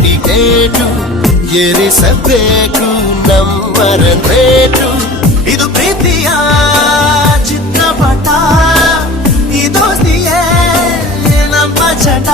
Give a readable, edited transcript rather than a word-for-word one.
Ticket ಏರಿಸಬೇಕು number rate. ಇದು ಪ್ರೀತಿಯ ಚಿತ್ರಪಟ, ಈ ದೋಸ್ತಿಯೇ ನಮ್ಮ ಚಟ.